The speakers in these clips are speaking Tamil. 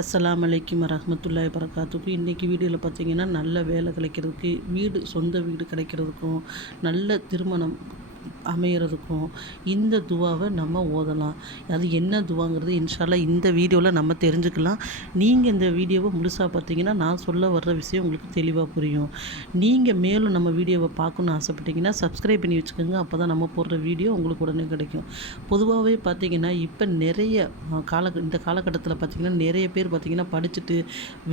அஸ்ஸலாமு அலைக்கும் வரஹ்மத்துல்லாஹி வரகாத்துஹு. இன்றைக்கி வீடியோவில் பார்த்தீங்கன்னா நல்ல வேலை கிடைக்கிறதுக்கு, சொந்த வீடு கிடைக்கிறதுக்கும், நல்ல திருமணம் அமையிறதுக்கும் இந்த துவாவை நம்ம ஓதலாம். அது என்ன துவாங்கிறது இன்ஷால்லா இந்த வீடியோவில் நம்ம தெரிஞ்சுக்கலாம். நீங்கள் இந்த வீடியோவை முழுசாக பார்த்தீங்கன்னா நான் சொல்ல வர்ற விஷயம் உங்களுக்கு தெளிவாக புரியும். நீங்கள் மேலும் நம்ம வீடியோவை பார்க்கணுன்னு ஆசைப்பட்டீங்கன்னா சப்ஸ்கிரைப் பண்ணி வச்சுக்கோங்க. அப்போ தான் நம்ம போடுற வீடியோ உங்களுக்கு உடனே கிடைக்கும். பொதுவாகவே பார்த்தீங்கன்னா இப்போ நிறைய இந்த காலகட்டத்தில் பார்த்திங்கன்னா நிறைய பேர் பார்த்திங்கன்னா படிச்சுட்டு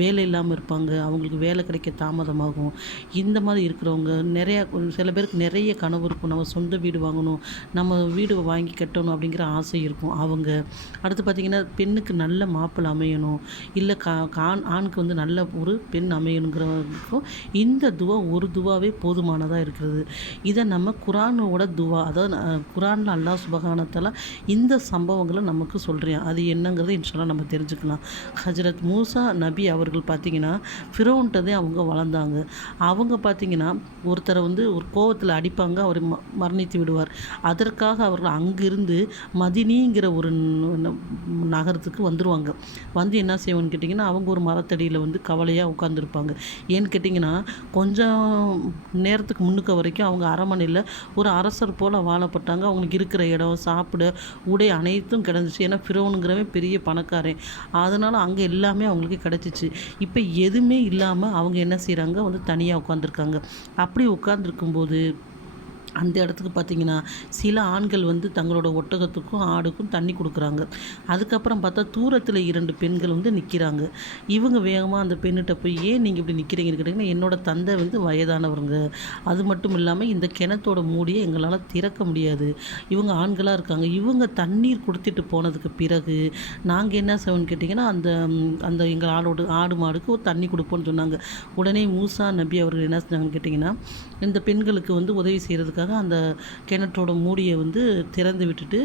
வேலை இல்லாமல் இருப்பாங்க. அவங்களுக்கு வேலை கிடைக்க தாமதமாகும். இந்த மாதிரி இருக்கிறவங்க சில பேருக்கு நிறைய கனவு இருக்கும். நம்ம சொந்த வீடு வாங்கணும், நம்ம வீடு வாங்கி கட்டணும் அப்படிங்கிற ஆசை இருக்கும். அவங்க அடுத்து பார்த்திங்கன்னா பெண்ணுக்கு நல்ல மாப்பிள்ளை அமையணும், இல்லை ஆணுக்கு வந்து நல்ல ஒரு பெண் அமையணுங்கிறவங்களுக்கும் இந்த துவா ஒரு துவாவே போதுமானதாக இருக்கிறது. இதை நம்ம குரானோட துவா, அதாவது குரானில் அல்லாஹ் சுப்ஹானஹு வ தஆலா இந்த சம்பவங்களை நமக்கு சொல்கிறேன். அது என்னங்கிறத இன்ஷால்லா நம்ம தெரிஞ்சுக்கலாம். ஹஜ்ரத் மூசா நபி அவர்கள் பார்த்திங்கன்னா ஃபிரௌன்ட்டதே அவங்க வளர்ந்தாங்க. அவங்க பார்த்திங்கன்னா ஒருத்தரை வந்து ஒரு கோவத்தில் அடிப்பாங்க, அவர் மரணித்து விடுவார். அதற்காக அவர்கள் அங்கிருந்து மதினிங்கிற ஒரு நகரத்துக்கு வந்துடுவாங்க. வந்து என்ன செய்வாங்கன்னு கேட்டிங்கன்னா, அவங்க ஒரு மரத்தடியில் வந்து கவலையாக உட்காந்துருப்பாங்க. ஏன்னு கேட்டிங்கன்னா கொஞ்சம் நேரத்துக்கு முன்னுக்க வரைக்கும் அவங்க அரண்மனையில் ஒரு அரசர் போல் வாழப்பட்டாங்க. அவங்களுக்கு இருக்கிற இடம், சாப்பிட, உடை அனைத்தும் கிடந்துச்சு. ஏன்னா ஃபிரௌனுங்கிறவன் பெரிய பணக்காரன், அதனால் அங்கே எல்லாமே அவங்களுக்கு கிடச்சிச்சு. இப்போ எதுவுமே இல்லாமல் அவங்க என்ன செய்கிறாங்க, வந்து தனியாக உட்காந்துருக்காங்க. அப்படி உட்காந்துருக்கும்போது அந்த இடத்துக்கு பார்த்திங்கன்னா சில ஆண்கள் வந்து தங்களோட ஒட்டகத்துக்கும் ஆடுக்கும் தண்ணி கொடுக்குறாங்க. அதுக்கப்புறம் பார்த்தா தூரத்தில் 2 பெண்கள் வந்து நிற்கிறாங்க. இவங்க வேகமாக அந்த பெண்ணிட்ட போய், ஏன் நீங்கள் இப்படி நிற்கிறீங்கன்னு கேட்டிங்கன்னா, என்னோடய தந்தை வந்து வயதானவருங்க, அது மட்டும் இல்லாமல் இந்த கிணத்தோட மூடியை எங்களால் திறக்க முடியாது. இவங்க ஆண்களாக இருக்காங்க. இவங்க தண்ணீர் கொடுத்துட்டு போனதுக்கு பிறகு நாங்கள் என்ன செய்வோம்னு கேட்டிங்கன்னா, அந்த எங்கள் ஆடு மாடுக்கு ஒரு தண்ணி கொடுப்போம்னு சொன்னாங்க. உடனே மூசா நபி அவர்கள் என்ன செஞ்சாங்கன்னு கேட்டிங்கன்னா, இந்த பெண்களுக்கு வந்து உதவி செய்கிறதுக்காக அந்த கிணற்றோட மூடியை வந்து திறந்து விட்டுட்டு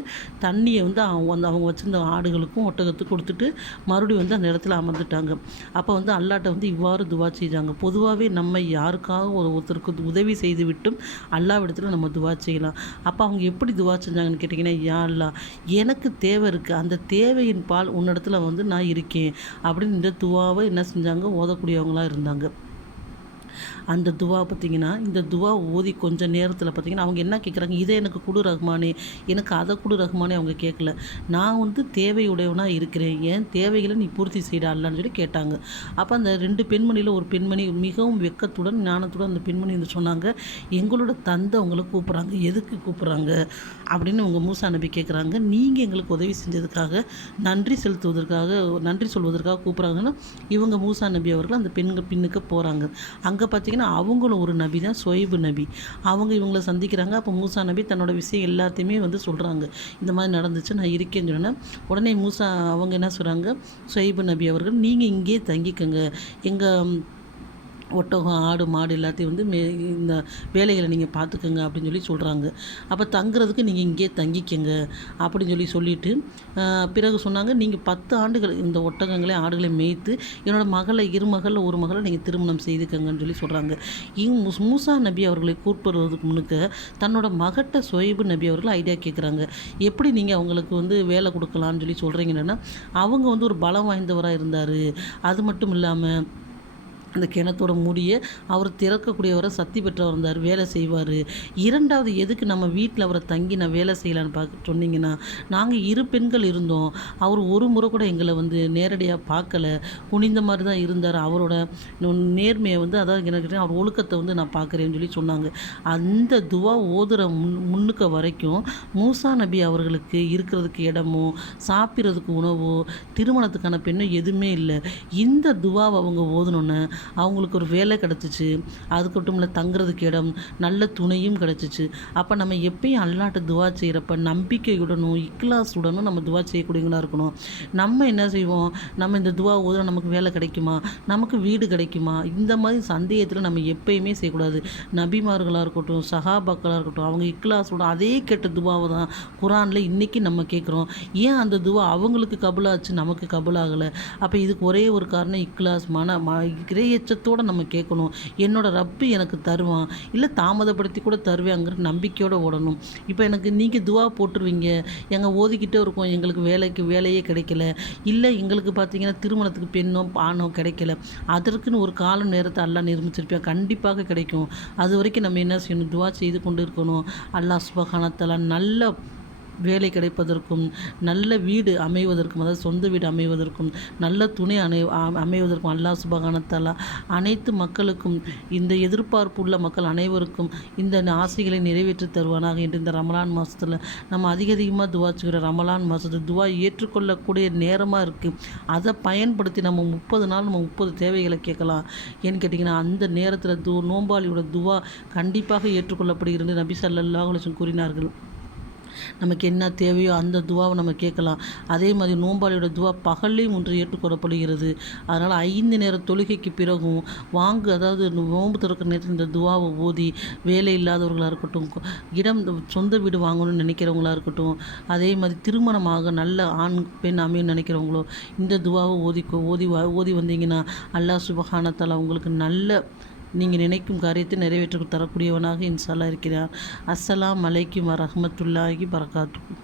தண்ணியை வந்து அவங்க வச்சிருந்த ஆடுகளுக்கும் ஒட்டகத்துக்கும் கொடுத்துட்டு மறுபடியும் வந்து அந்த இடத்துல அமர்ந்துட்டாங்க. அப்போ வந்து அல்லாட்ட வந்து இவ்வாறு துவா செய்தாங்க. பொதுவாகவே நம்ம யாருக்காக ஒருத்தருக்கு உதவி செய்து விட்டும் அல்லாஹ்விடத்தில் நம்ம துவா செய்யலாம். அப்போ அவங்க எப்படி துவா செஞ்சாங்கன்னு கேட்டிங்கன்னா, யா அல்லாஹ், எனக்கு தேவை இருக்குது, அந்த தேவையின் பால் உன்னிடத்துல வந்து நான் இருக்கேன் அப்படின்னு இந்த துவாவை என்ன செஞ்சாங்க, ஓதக்கூடியவங்களாக இருந்தாங்க. அந்த துவா பார்த்திங்கன்னா, இந்த துவா ஓதி கொஞ்சம் நேரத்தில் பார்த்திங்கன்னா அவங்க என்ன கேட்குறாங்க, இதை எனக்கு கொடு ரஹ்மானே, எனக்கு அதை கொடு ரஹ்மானே அவங்க கேட்கல. நான் வந்து தேவையுடையவனாக இருக்கிறேன், ஏன் தேவைகளை நீ பூர்த்தி செய்யலான்னு சொல்லி கேட்டாங்க. அப்போ அந்த 2 பெண்மணியில் ஒரு பெண்மணி மிகவும் வெக்கத்துடன் ஞானத்துடன் அந்த பெண்மணி வந்து சொன்னாங்க, எங்களோட தந்தை அவங்கள கூப்பிட்றாங்க, எதுக்கு கூப்பிட்றாங்க அப்படின்னு உங்கள் மூசா நபி கேட்குறாங்க. நீங்கள் எங்களுக்கு உதவி செஞ்சதுக்காக நன்றி சொல்வதற்காக கூப்பிட்றாங்கன்னு இவங்க மூசா நபி அவர்கள் அந்த பெண்ணுக்கு போகிறாங்க. அங்கே பார்த்திங்கன்னா அவங்களும் ஒரு நபி தான், சுவைபு நபி. அவங்க இவங்கள சந்திக்கிறாங்க. அப்போ மூசா நபி தன்னோட விஷயம் எல்லாத்தையுமே வந்து சொல்கிறாங்க. இந்த மாதிரி நடந்துச்சு, நான் இருக்கேன்னு சொன்னேன். உடனே மூசா அவங்க என்ன சொல்கிறாங்க, சுவைபு நபி அவர்கள், நீங்கள் இங்கேயே தங்கிக்கங்க, எங்கள் ஒட்டகம், ஆடு, மாடு எல்லாத்தையும் வந்து இந்த வேலைகளை நீங்கள் பார்த்துக்கங்க அப்படின்னு சொல்லி சொல்கிறாங்க. அப்போ தங்குறதுக்கு நீங்கள் இங்கேயே தங்கிக்கங்க அப்படின்னு சொல்லிட்டு பிறகு சொன்னாங்க, நீங்கள் 10 ஆண்டுகள் இந்த ஒட்டகங்களை ஆடுகளை மேய்த்து என்னோடய மகளை, 2 மகளில் 1 மகளை நீங்கள் திருமணம் செய்துக்கங்கன்னு சொல்கிறாங்க. மூசா நபி அவர்களை கூப்பிடுறதுக்கு முன்னுக்க தன்னோட மகட்ட சுவைபு நபி அவர்கள் ஐடியா கேட்குறாங்க. எப்படி நீங்கள் அவங்களுக்கு வந்து வேலை கொடுக்கலான்னு சொல்கிறீங்கன்னா, அவங்க வந்து ஒரு பலம் வாய்ந்தவராக இருந்தார், அது மட்டும் இல்லாமல் அந்த கிணத்தோட மூடியை அவர் திறக்கக்கூடியவரை சக்தி பெற்றவர் இருந்தார், வேலை செய்வார். 2வது எதுக்கு நம்ம வீட்டில் அவரை தங்கி நான் வேலை செய்யலான்னு சொன்னீங்கன்னா, நாங்கள் 2 பெண்கள் இருந்தோம், அவர் ஒரு முறை கூட எங்களை வந்து நேரடியாக பார்க்கல, குனிந்த மாதிரி தான் இருந்தார். அவரோட நேர்மையை வந்து, அதாவது எனக்கு அவர் ஒழுக்கத்தை வந்து நான் பார்க்குறேன்னு சொன்னாங்க. அந்த துவா ஓதுற முன்னுக்க வரைக்கும் மூசா நபி அவர்களுக்கு இருக்கிறதுக்கு இடமோ, சாப்பிட்றதுக்கு உணவோ, திருமணத்துக்கான பெண்ணோ எதுவுமே இல்லை. இந்த துவாவை அவங்க ஓதுனோன்னே அவங்களுக்கு ஒரு வேலை கிடச்சிச்சு, அதுக்கு மட்டும் இல்லை தங்குறதுக்கு இடம், நல்ல துணையும் கிடச்சிச்சு. அப்போ நம்ம எப்பயும் அல்லாட்ட துவா செய்கிறப்ப நம்பிக்கையுடனும் இக்லாஸுடனும் நம்ம துவா செய்யக்கூடியவங்களாக இருக்கணும். நம்ம என்ன செய்வோம், நம்ம இந்த துவா ஓதுனா நமக்கு வேலை கிடைக்குமா, நமக்கு வீடு கிடைக்குமா, இந்த மாதிரி சந்தேகத்தில் நம்ம எப்பயுமே செய்யக்கூடாது. நபிமார்களாக இருக்கட்டும், சஹாபாக்களாக இருக்கட்டும், அவங்க இக்லாஸோட அதே கேட்ட துவாவை தான் குரானில் இன்றைக்கி நம்ம கேட்குறோம். ஏன் அந்த துவா அவங்களுக்கு கபுலாச்சு, நமக்கு கபுலாகலை? அப்போ இதுக்கு ஒரே ஒரு காரணம் இக்லாஸ், இறைய இரையச்சத்தோடு நம்ம கேட்கணும். என்னோட ரப்பு எனக்கு தருவான், இல்லை தாமதப்படுத்தி கூட தருவேங்கிற நம்பிக்கையோடு ஓடணும். இப்போ எனக்கு நீங்கள் துவா போட்டுருவீங்க, ஓதிக்கிட்டே இருக்கோம், எங்களுக்கு வேலையே கிடைக்கல, இல்லை எங்களுக்கு பார்த்தீங்கன்னா திருமணத்துக்கு பெண்ணோ ஆணோ கிடைக்கல, அதற்குன்னு ஒரு காலம் நேரத்தை அல்லாஹ் நிர்மிச்சிருப்பேன், கண்டிப்பாக கிடைக்கும். அது வரைக்கும் நம்ம என்ன செய்யணும்? துவா செய்து கொண்டு இருக்கணும். அல்லாஹ் சுப்ஹானஹு வ தஆலா நல்ல வேலை கிடைப்பதற்கும், நல்ல வீடு அமைவதற்கும், அதாவது சொந்த வீடு அமைவதற்கும், நல்ல துணை அமைவதற்கும் அல்லாஹ் சுப்ஹானஹு வ தஆலா அனைத்து மக்களுக்கும், இந்த எதிர்பார்ப்பு உள்ள மக்கள் அனைவருக்கும் இந்த ஆசைகளை நிறைவேற்றி தருவானாக என்று இந்த ரமலான் மாதத்தில் நம்ம அதிகமாக துவா செய்கிறோம். ரமலான் மாதத்தில் துவா ஏற்றுக்கொள்ளக்கூடிய நேரமாக இருக்குது. அதை பயன்படுத்தி நம்ம 30 நாள் நம்ம 30 தேவைகளை கேட்கலாம். ஏன்னு கேட்டிங்கன்னா அந்த நேரத்தில் நோம்பாளியோட துவா கண்டிப்பாக ஏற்றுக்கொள்ளப்படுகிறது. நபி ஸல்லல்லாஹு அலைஹி வஸல்லம் கூறினார்கள். நமக்கு என்ன தேவையோ அந்த துவாவை நம்ம கேட்கலாம். அதே மாதிரி நோம்பாளியோட துவா பகல்லையும் ஒன்று ஏற்றுக்கொள்ளப்படுகிறது. அதனால் 5 நேர தொழுகைக்கு பிறகும் அதாவது நோன்பு திறக்கிற நேரத்தில் இந்த துவாவை ஓதி, வேலை இல்லாதவர்களாக இருக்கட்டும், சொந்த வீடு வாங்கணும்னு நினைக்கிறவங்களா இருக்கட்டும், அதே மாதிரி திருமணமாக நல்ல ஆண் பெண் அமையும் நினைக்கிறவங்களோ இந்த துவாவை ஓதி வந்தீங்கன்னா அல்லாஹ் சுப்ஹானஹு வ தஆலா உங்களுக்கு நல்ல நீங்கள் நினைக்கும் காரியத்தை நிறைவேற்றி தரக்கூடியவனாக இன்ஷா அல்லாஹ் இருக்கிறார். அஸ்ஸலாமு அலைக்கும் வரஹ்மத்துல்லாஹி பரகாத்துஹு.